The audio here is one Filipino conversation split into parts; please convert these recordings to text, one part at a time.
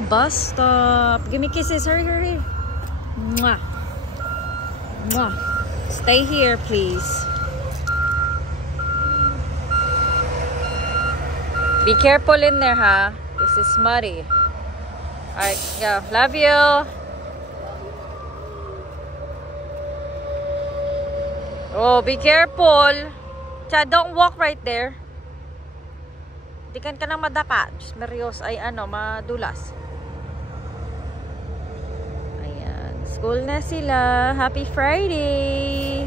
sa bus stop. Give me kisses. Hurry, hurry. Mwah. Mwah. Stay here, please. Be careful in there, huh? This is muddy. Alright, yeah. Love you. Oh, be careful. Chad, don't walk right there. Dikan ka nang madapa. Diyos Marios ay madulas. Ayan. School na sila. Happy Friday!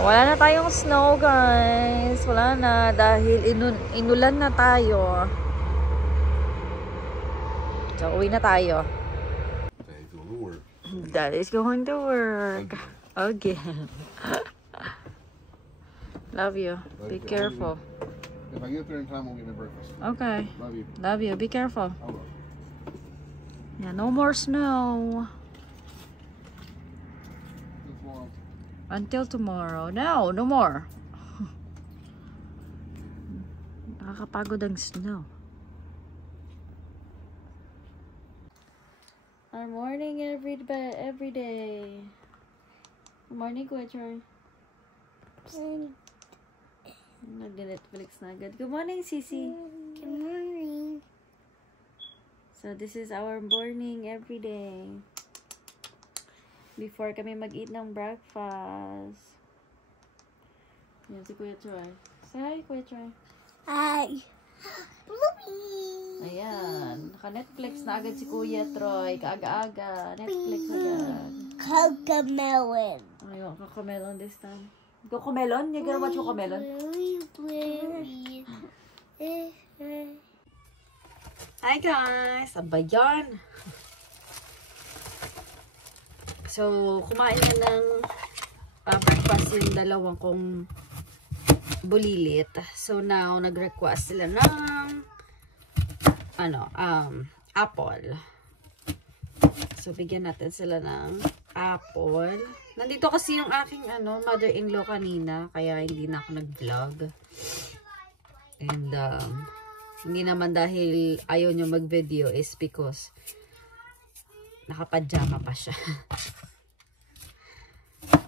Wala na tayong snow, guys. Wala na dahil inulan na tayo. So, uwi na tayo. Dad is going to work. Again. Love you. Be careful. If I get there in time, we'll get my breakfast. Okay. Love you. Love you. Be careful. I will. Yeah, no more snow. Until tomorrow. No, no more. Nakakapagod ang snow. Our morning every day. Good morning, Kuya Troy. Nag-Netflix na agad. Good morning, Sisi. Good morning. So this is our morning every day. Before kami mag-eat ng breakfast. Yan si Kuya Troy. Say hi, Kuya Troy. Hi. Bluey. Ayan. Naka-Netflix na agad si Kuya Troy. Kaaga-aga. Netflix agad. Cocomelon. Ayun, Cocomelon this time. Cocomelon? You gonna watch Cocomelon? Hi guys! Aba yan! So, kumain na ng breakfast yung dalawang kong bulilit. So, now, nag-request sila ng apple. So, bigyan natin sila ng apple. Nandito kasi yung aking mother-in-law kanina, kaya hindi na ako nag-vlog. And, hindi naman dahil ayaw nyo mag-video is because nakapajama pa siya.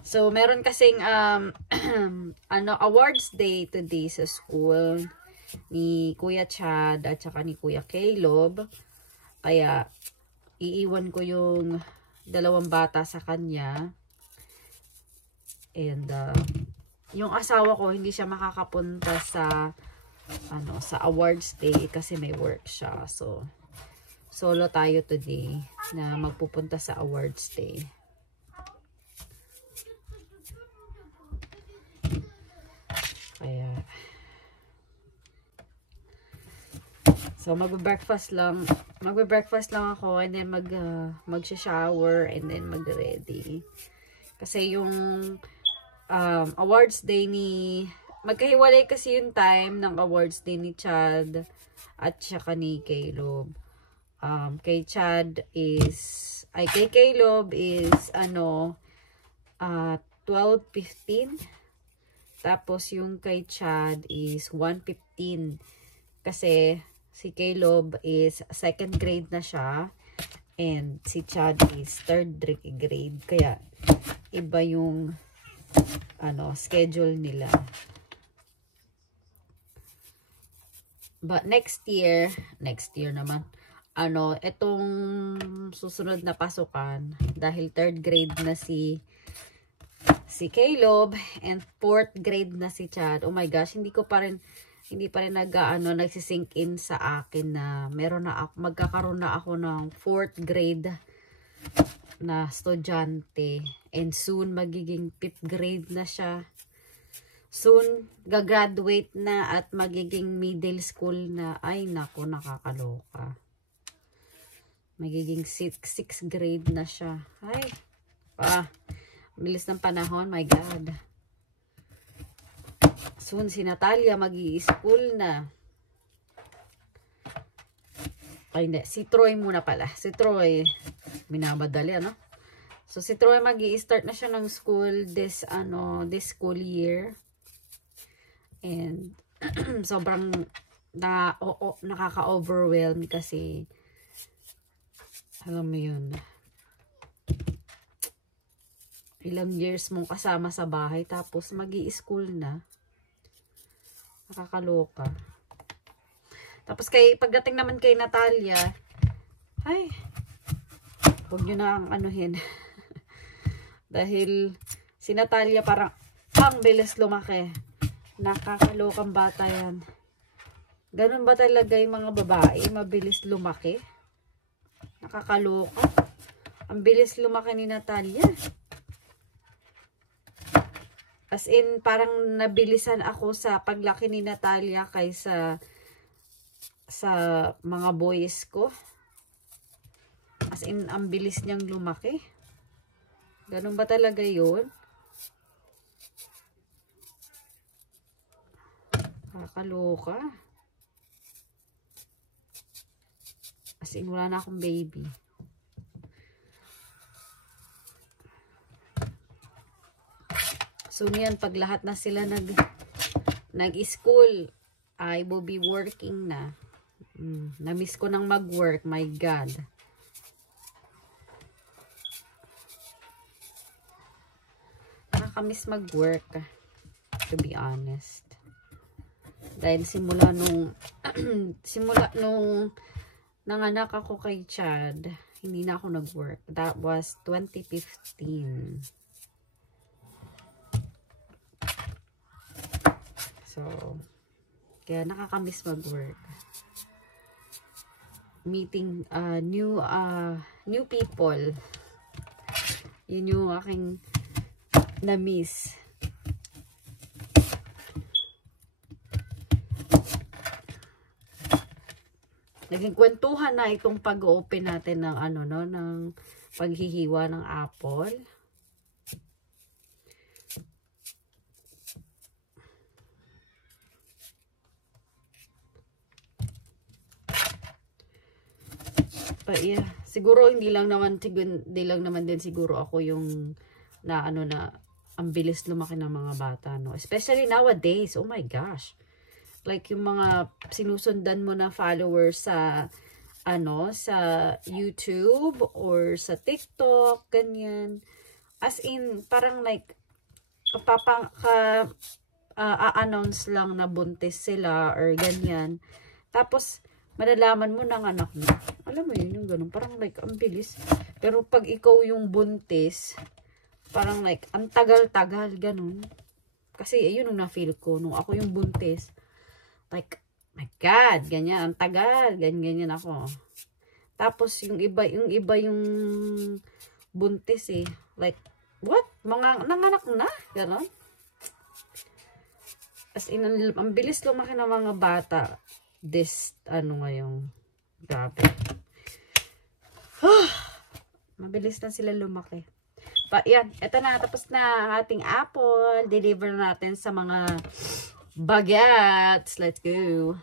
So, meron kasing awards day today sa school ni Kuya Chad at saka ni Kuya Caleb. Kaya, iiwan ko yung dalawang bata sa kanya. And, yung asawa ko, hindi siya makakapunta sa awards day kasi may work siya. So, solo tayo today na magpupunta sa awards day. Kaya, so magbe-breakfast lang ako and then mag-shower and then mag-ready. Kasi yung awards day magkahiwalay kasi yung time ng awards day ni Chad at saka ni Caleb. Kay Caleb is 12:15. Tapos yung kay Chad is 1:15. Kasi si Caleb is second grade na siya and si Chad is third grade. Kaya iba yung schedule nila. But next year naman itong susunod na pasukan dahil third grade na si Caleb and 4th grade na si Chad. Oh my gosh, hindi pa rin nagsisink in sa akin na magkakaroon na ako ng 4th grade na estudyante and soon magiging 5th grade na siya. Soon gagraduate na at magiging middle school na. Ay nako, nakakaloka. Magiging 6th grade na siya. Ay, bilis ng panahon, my God. Soon si Natalia mag-i-school na. Ay, hindi. Si Troy muna pala. Si Troy, minamadali, ano? So, si Troy mag-i-start na siya ng school this school year. And, sobrang nakaka-overwhelm kasi, alam mo yun, ilang years mong kasama sa bahay, tapos mag-i-school na. Nakakaloka. Tapos pagdating naman kay Natalia, ay, huwag nyo na ang anuhin. Dahil si Natalia parang ang bilis lumaki. Nakakalokang bata yan. Ganun ba talaga yung mga babae? Mabilis lumaki? Nakakaloka. Ang bilis lumaki ni Natalia. As in, parang nabilisan ako sa paglaki ni Natalia kaysa sa mga boys ko. As in, ang bilis niyang lumaki. Ganun ba talaga yun? Kakaloka. As in, wala na akong baby. So, niyan, pag lahat na sila nag-school, I will be working na. Na-miss ko nang mag-work. My God. Nakakamiss mag-work. To be honest. Dahil simula nung nanganak ako kay Chad, hindi na ako nag-work. That was 2015. So, kaya nakakamiss mag-work. Meeting new people. Yun yung aking na-miss. Naging kwentuhan na itong pag-open natin ng ng paghihiwa ng apple. But yeah, siguro hindi lang naman din siguro ako yung na ang bilis lumaki ng mga bata, no? Especially nowadays. Oh my gosh. Like yung mga sinusundan mo na followers sa sa YouTube or sa TikTok, ganyan. As in, parang like a-announce lang na buntis sila or ganyan. Tapos malalaman mo ng anak mo. Alam mo yun, yung ganun. Parang like, ang bilis. Pero pag ikaw yung buntis, parang like, ang tagal-tagal, ganun. Kasi, yun yung na-feel ko. Nung ako yung buntis, like, my God, ganyan, ang tagal, ganyan ako. Tapos, yung iba yung buntis eh. Like, what? Mga nanganak na? Ganun. As in, ang bilis lumaki ng mga bata. Ngayong grabe. Mabilis na sila lumaki. But yan, eto na, tapos na ang ating apple. Deliver natin sa mga bagets. Let's go.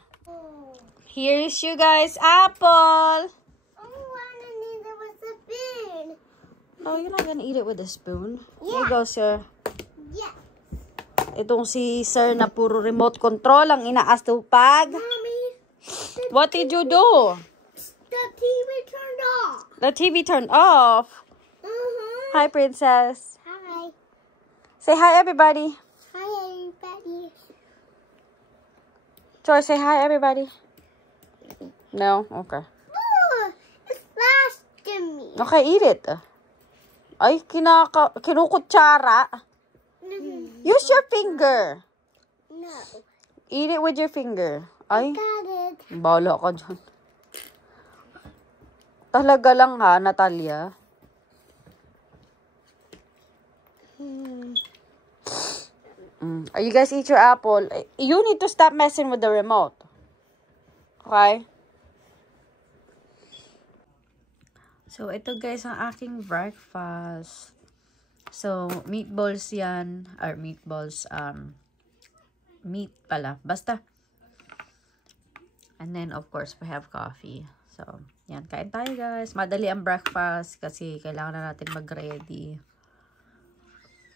Here is you guys, apple. I want to eat it with a spoon. Oh, you're not gonna eat it with a spoon? Yeah. Here you go, sir. Yeah. Itong si sir na puro remote control ang inaastupag. Mommy, What did you do? the TV turned off. The TV turned off. Hi, princess. Hi. Say hi, everybody. Hi, everybody. Joy, say hi, everybody. No? Okay. Ooh, it's faster me. Okay, eat it. Ay, kinukutsara. Use your finger. No. Eat it with your finger. Ay, Got it. bahala ka dyan. Talaga lang ha, Natalia. Are you guys eat your apple? You need to stop messing with the remote. Okay? So, ito guys ang aking breakfast. So, meatballs yan. Or meatballs, meat pala. Basta. And then, of course, we have coffee. So, yan. Kain tayo guys. Madali ang breakfast kasi kailangan na natin mag-ready.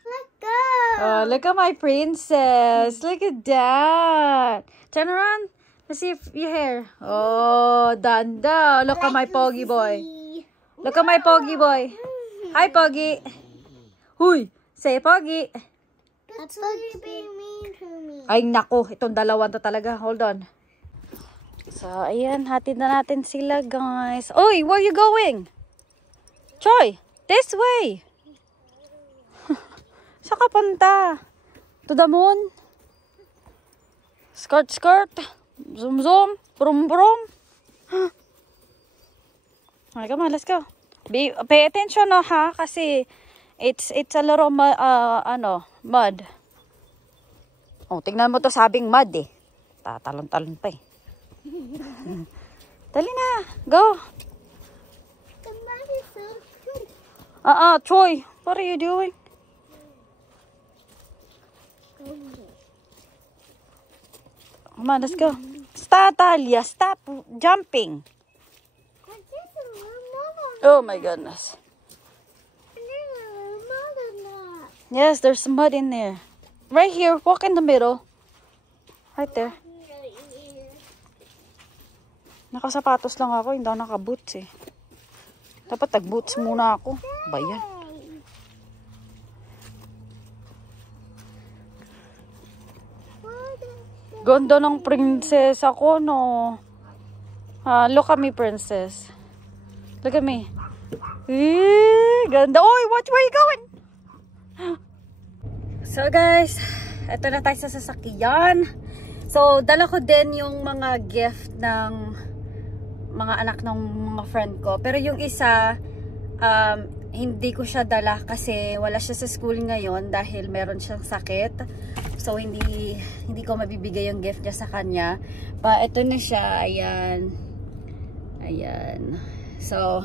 Let's go. Oh, look at my princess. Look at that. Turn around. Let's see if your hair. Oh, Danda. Look at my poggy boy. Look at my poggy boy. Hi, Poggy. Huy. Say, Poggy. That's what you're being mean to me. Ay, naku. Itong dalawan to talaga. Hold on. So, ayan. Hatid na natin sila, guys. Oy, where you going? Choy, this way. Saan ka punta? To the moon? Skirt, skirt. Zoom, zoom. Brum, brum. Okay, come on, let's go. Pay attention, no, ha? Kasi it's a little mud. Oh, tingnan mo to, sabing mud eh. Tatalon-talon pa eh. Dali na, go. The mud is so good. Troy, what are you doing? Come on, let's go. Stop, Talia, stop jumping. Oh my goodness. Yes, there's mud in there. Right here, walk in the middle. Right there. Nakasapatos lang ako, hindi ako nakaboots eh. Dapat tag-boots muna ako. Ba yan? Ganda ng princess ako, no? Look at me, princess. Look at me. Ganda. Oy, watch where you going? So guys, eto na tayo sa sasakyan. So, dala ko din yung mga gift ng mga anak ng mga friend ko. Pero yung isa, hindi ko siya dala kasi wala siya sa school ngayon dahil meron siyang sakit. So, hindi ko mabibigay yung gift niya sa kanya. Pa, ito na siya. Ayan. Ayan. So,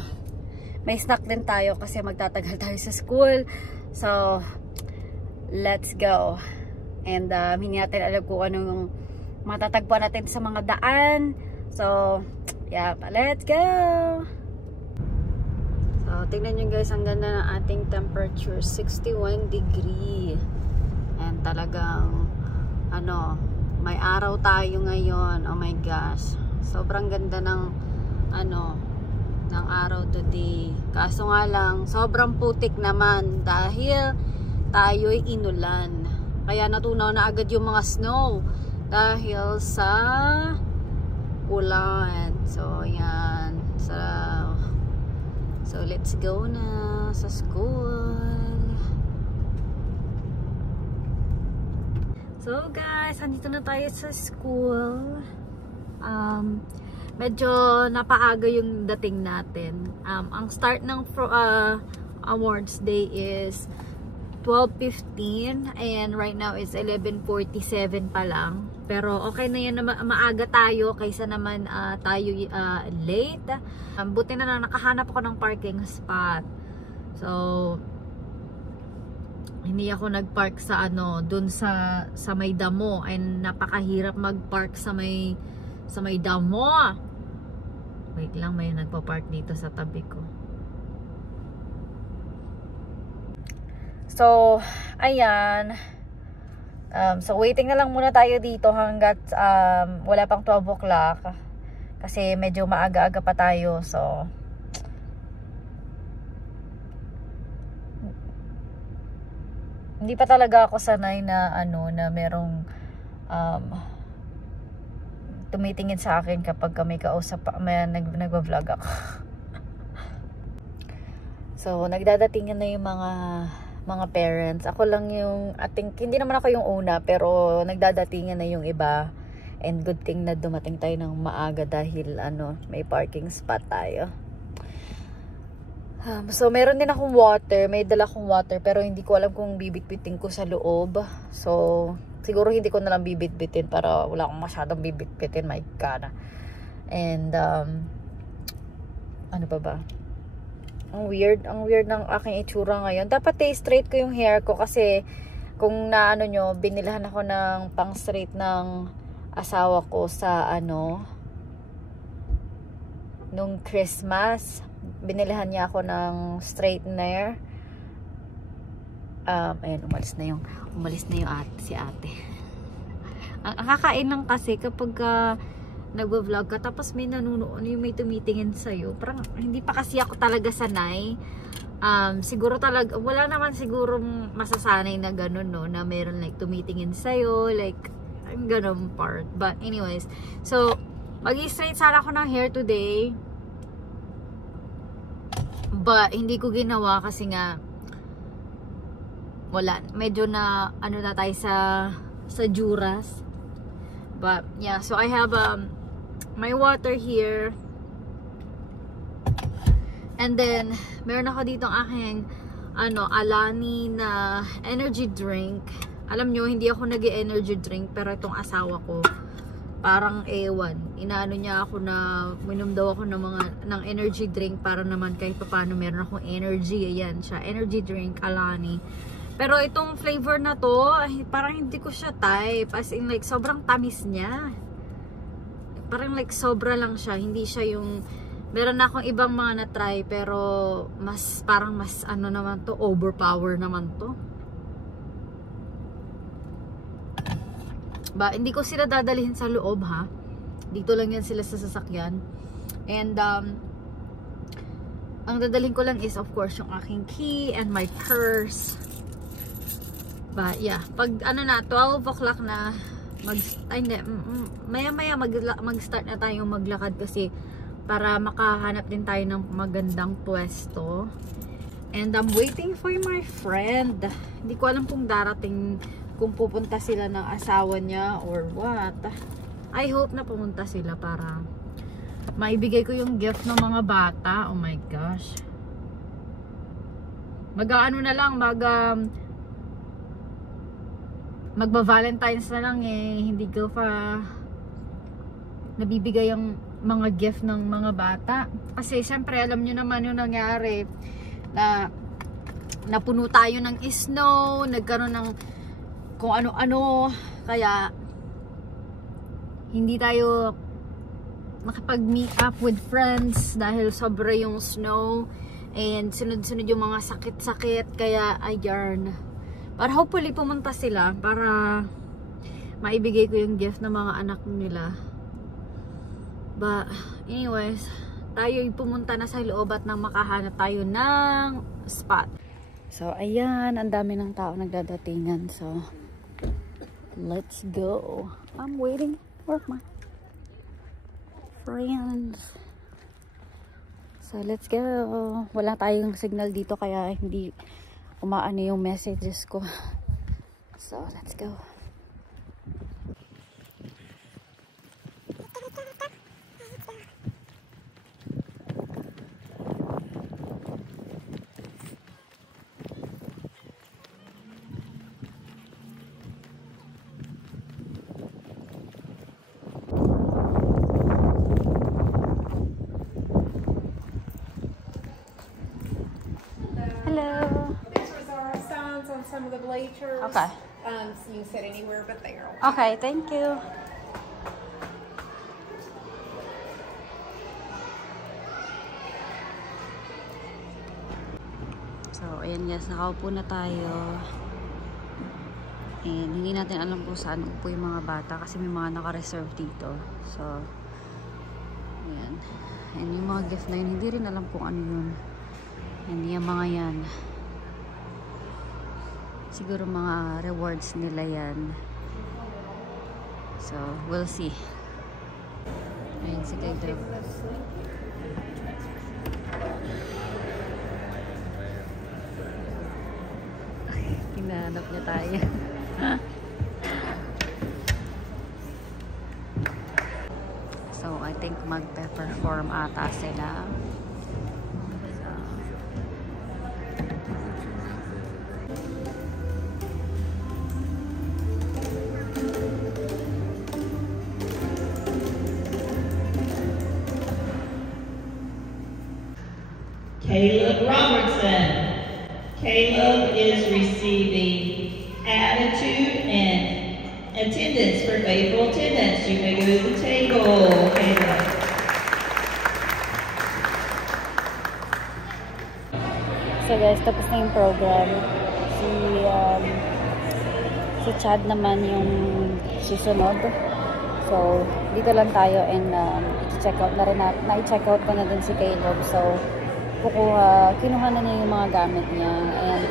may snack din tayo kasi magtatagal tayo sa school. So, let's go. And hindi natin alam kung anong matatagpuan natin sa mga daan. So, yeah, let's go. So, tingnan nyo guys, ang ganda ng ating temperature, 61 degree. And talagang, may araw tayo ngayon. Oh my gosh. Sobrang ganda ng, ng araw today. Kaso nga lang, sobrang putik naman dahil tayo'y inulan. Kaya natunaw na agad yung mga snow dahil sa ulan. So, yan. So let's go na sa school. So, guys, andito na tayo sa school. Medyo napaaga yung dating natin. Ang start ng awards day is 12:15 and right now is 11:47 pa lang. Pero okay na yan na maaga tayo kaysa naman tayo late. Buti na nakahanap ako ng parking spot. So, hindi ako nagpark sa dun sa may damo, and napakahirap magpark sa may damo. Wait lang, may nagpa-park dito sa tabi ko. So, ayan. So, waiting na lang muna tayo dito hanggat wala pang 12 o'clock. Kasi medyo maaga-aga pa tayo. So, hindi pa talaga ako sanay na na merong tumitingin sa akin kapag may kausap pa, may nagba-vlog ako. So, nagdadatingan na yung mga parents. Ako lang yung, hindi naman ako yung una, pero nagdadatingan na yung iba. And good thing na dumating tayo ng maaga dahil may parking spot tayo. So, meron din akong water. May dala akong water, pero hindi ko alam kung bibitbitin ko sa loob. So, siguro hindi ko nalang bibitbitin para wala akong masyadong bibitbitin. My God. And, ano pa ba? Ang weird ng aking itsura ngayon. Dapat straight ko yung hair ko kasi kung nyo, binilahan ako ng pang straight ng asawa ko sa nung Christmas. Binilihan niya ako ng straightener. Ayan, umalis na yung si ate. Ang kakain lang kasi kapag nagvo-vlog ka tapos may nanunood, yung may tumitingin sa'yo. Parang hindi pa kasi ako talaga sanay. Siguro talaga, wala naman siguro masasanay na ganun, no? Na meron like tumitingin sa'yo, like, ang ganun part. But anyways, so, mag-i-straight sana ako ng hair today. But, hindi ko ginawa kasi nga, wala, medyo na ano na tayo sa Juras. But yeah, so I have my water here, and then meron ako dito ang aking Alani na energy drink. Alam nyo, hindi ako nag-energy drink, pero itong asawa ko parang ewan, inaano niya ako na minom daw ako ng energy drink para naman kahit paano meron akong energy. Ayan siya, energy drink Alani. Pero itong flavor na to, parang hindi ko siya type. As in like, sobrang tamis niya. Parang like, sobra lang siya. Hindi siya yung, meron na akong ibang mga na-try, pero parang mas ano naman to, overpower naman to. Hindi ko sila dadalhin sa loob, ha. Dito lang yan sila sa sasakyan. And, ang dadalhin ko lang is, of course, yung aking key and my purse. But yeah, pag 12 o'clock na maya mag-start na tayong maglakad kasi para makahanap din tayo ng magandang pwesto. And I'm waiting for my friend. Hindi ko alam kung darating, kung pupunta sila ng asawa niya or what. I hope na pumunta sila para maibigay ko yung gift ng mga bata. Oh my gosh. Magba-Valentine's na lang hindi ko pa nabibigay yung mga gift ng mga bata. Kasi syempre alam nyo naman yung nangyari na napuno tayo ng snow, nagkaroon ng kung ano-ano, kaya hindi tayo makapag-meet up with friends dahil sobra yung snow and sunod-sunod yung mga sakit-sakit, kaya ayarn. But hopefully pumunta sila para maibigay ko yung gift ng mga anak nila. But anyways, tayo pumunta na sa loob at nang makahanap tayo ng spot. So ayan, ang dami ng tao nagdadatingan. So let's go. I'm waiting for my friends. So let's go. Wala tayong signal dito kaya hindi umaano yung messages ko. So, let's go. On some of the bleachers. Okay. So you can sit anywhere but there. Okay, thank you. So, ayan guys, nakaupo na tayo. And hindi natin alam kung saan upo yung mga bata kasi may mga naka-reserve dito. So, ayan. And yung mga gift na yun, hindi rin alam kung ano yun. Hindi yung mga yan. Siguro mga rewards nila yan. So, we'll see. Ayun, si Kaito. Hinahanap niya tayo. So, I think magpe-perform ata sila. Caleb Robertson. Caleb is receiving attitude and attendance for faithful attendance. You may go to the table, Caleb. So guys, tapos na yung program. Si Chad naman yung susunod. So, dito lang tayo and i-check out na rin na-check out ko na din si Caleb. So, kinuha na niya yung mga gamit niya. And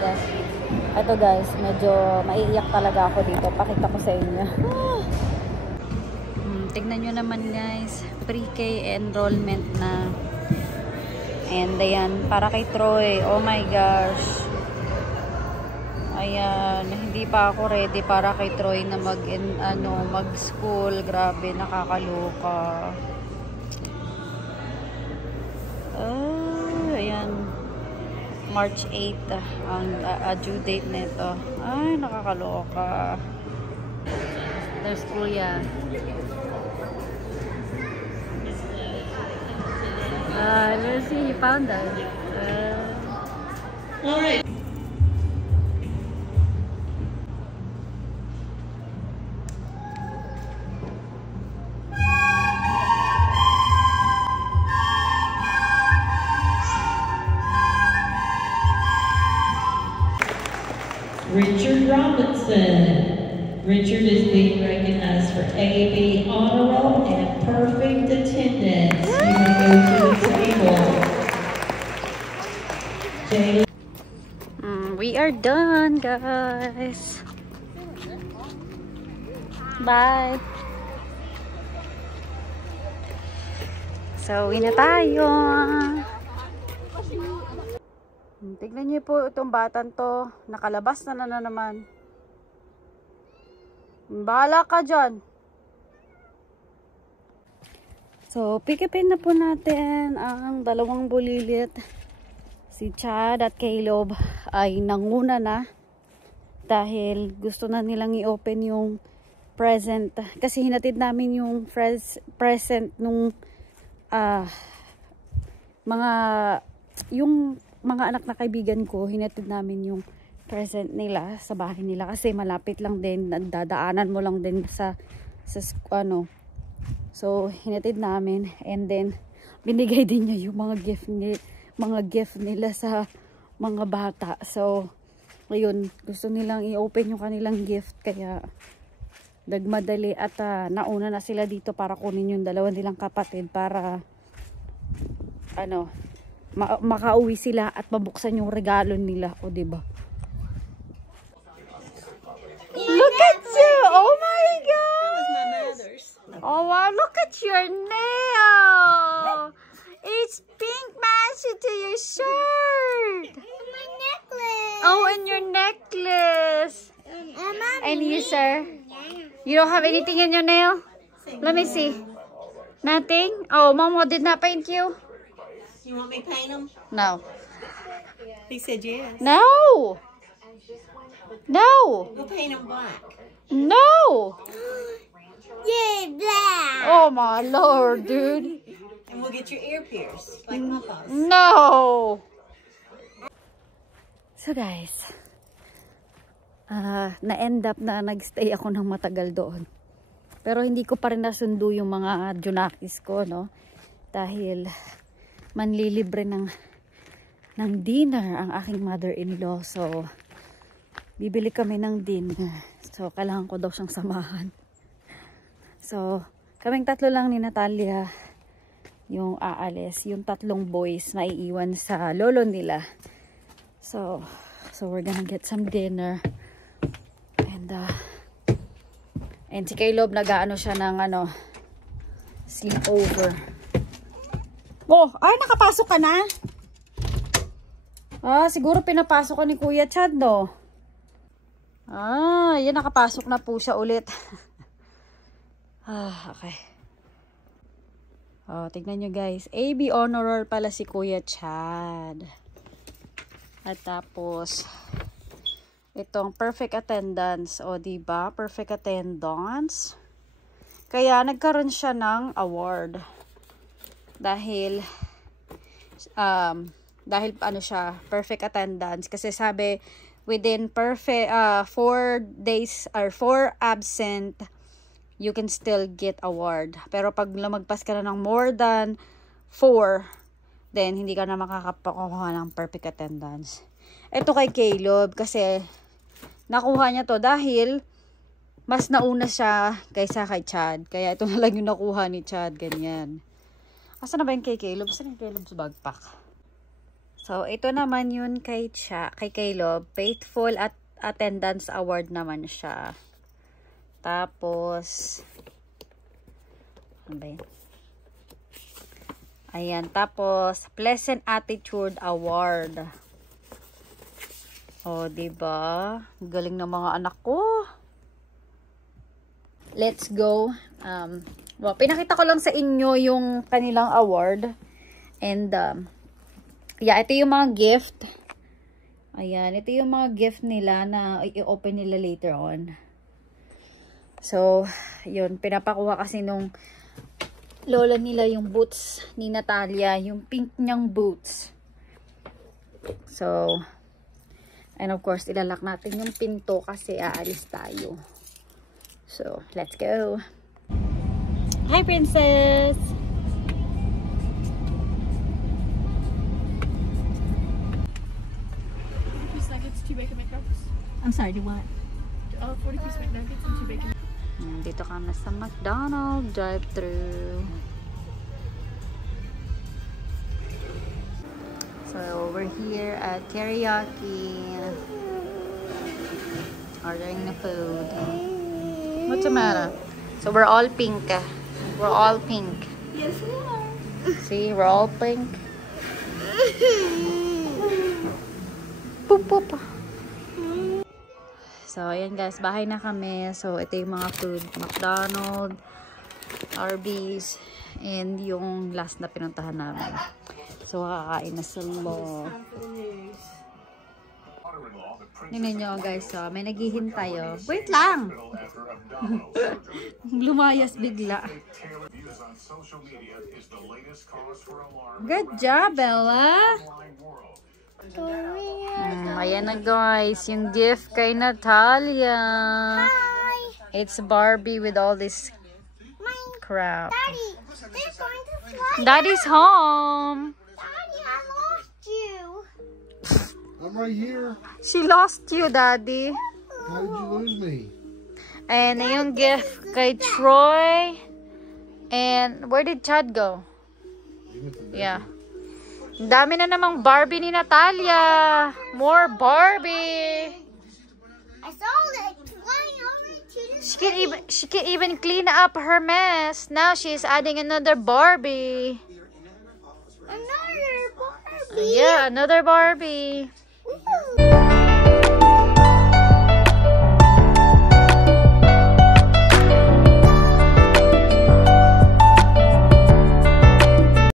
ito guys, medyo maiiyak talaga ako dito. Pakita ko sa inyo. Tignan nyo naman guys, pre-K enrollment na. And ayan, para kay Troy. Oh my gosh. Ayan, hindi pa ako ready para kay Troy na mag-school. Grabe, nakakaloka. Ayan. March 8 ang due date nito. Ay, nakakaloka. There's Kuya. Let's see, he found us. All right. Richard Robinson. Richard is being recognized for AB Honor Roll and perfect attendance. You may go to the table. We are done, guys. Bye. So, uwi na tayo. Tignan niyo po itong batan to. Nakalabas na naman. Bahala ka dyan. So, pick upin na po natin ang dalawang bulilit. Si Chad at Caleb ay nanguna na dahil gusto na nilang i-open yung present. Kasi hinatid namin yung present nung mga anak na kaibigan ko. Hinatid namin yung present nila sa bahay nila kasi malapit lang din, dadaanan mo lang din sa ano. So hinatid namin and then binigay din niya yung mga gift nila sa mga bata. So ngayon gusto nilang i-open yung kanilang gift kaya nagmadali at nauna na sila dito para kunin yung dalawa nilang kapatid para ano makauwi sila at mabuksan yung regalo nila, o diba? Look at you! Oh my God! Oh wow, look at your nail! It's pink matching to your shirt! My necklace! Oh, and your necklace! And you, sir? You don't have anything in your nail? Let me see. Nothing? Oh, Mama did not paint you? You want me to paint them? No. He said yes. No! No! We'll paint them black. No! Yeah, black! Oh my Lord, dude. And we'll get your ear pierced, like Papa's. No! So guys, na-end up na nag-stay ako ng matagal doon. Pero hindi ko pa rin nasundo yung mga junakis ko, no? Dahil manlilibre ng dinner ang aking mother-in-law. So, bibili kami ng dinner. So, kailangan ko daw siyang samahan. So, kaming tatlo lang ni Natalia yung aalis. Yung tatlong boys maiiwan sa lolo nila. So we're gonna get some dinner. And si Caleb nag-aano siya ng sleepover. Oh, nakapasok ka na? Siguro pinapasok ka ni Kuya Chad, no? Yan, nakapasok na po siya ulit. Okay. Tignan nyo guys. AB Honorer pala si Kuya Chad. At tapos, itong perfect attendance. O, diba? Perfect attendance. Kaya, nagkaroon siya ng award. Dahil ano siya, perfect attendance. Kasi sabi, within 4 days or 4 absent, you can still get award. Pero pag lumagpas ka na ng more than 4, then hindi ka na makakapakuha ng perfect attendance. Ito kay Caleb kasi nakuha niya to dahil mas nauna siya kaysa kay Chad. Kaya ito na lang yung nakuha ni Chad, ganyan. Asa na ba yung kay Caleb? Saan yung Caleb's backpack? So, ito naman yun kay Caleb. Faithful at Attendance Award naman siya. Tapos, ano ba yun? Ayan. Tapos, Pleasant Attitude Award. O, diba? Galing ng mga anak ko. Let's go. Well, pinakita ko lang sa inyo yung kanilang award. And, yeah, ito yung mga gift. Ayan, ito yung mga gift nila na i-open nila later on. So, yun, pinapakuha kasi nung lola nila yung boots ni Natalia, yung pink niyang boots. So, and of course, ilalak natin yung pinto kasi aalis tayo. So, let's go. Hi, princess! Nuggets, 2 bacon McNuggets. I'm sorry, do what? 40-piece McNuggets and 2 bacon. Dito kami sa McDonald's drive-thru. So, we're here at Teriyaki. Ordering the food. What's the matter? So, we're all pink. We're all pink. Yes, we are. See, we're all pink. Poop, poop. So, ayan guys, bahay na kami. So, ito yung mga food. McDonald's, Arby's, and yung last na pinuntahan namin. So, kakain na sila. Tingnan nyo guys, so, may naghihintay. Oh. Wait lang! Lumayas bigla. Good job, Bella! Ayan na guys, yung gift kay Natalia. Hi. It's Barbie with all this crap. Daddy, they're going to fly. Daddy's home. Daddy, I lost you. I'm right here. She lost you, Daddy. How did you lose me? And yung gift kay Troy. And where did Chad go? Yeah. Ang dami na namang Barbie ni Natalia. More Barbie. I saw it flying over to the She can even clean up her mess. Now she's adding another Barbie. another Barbie. Yeah, another Barbie.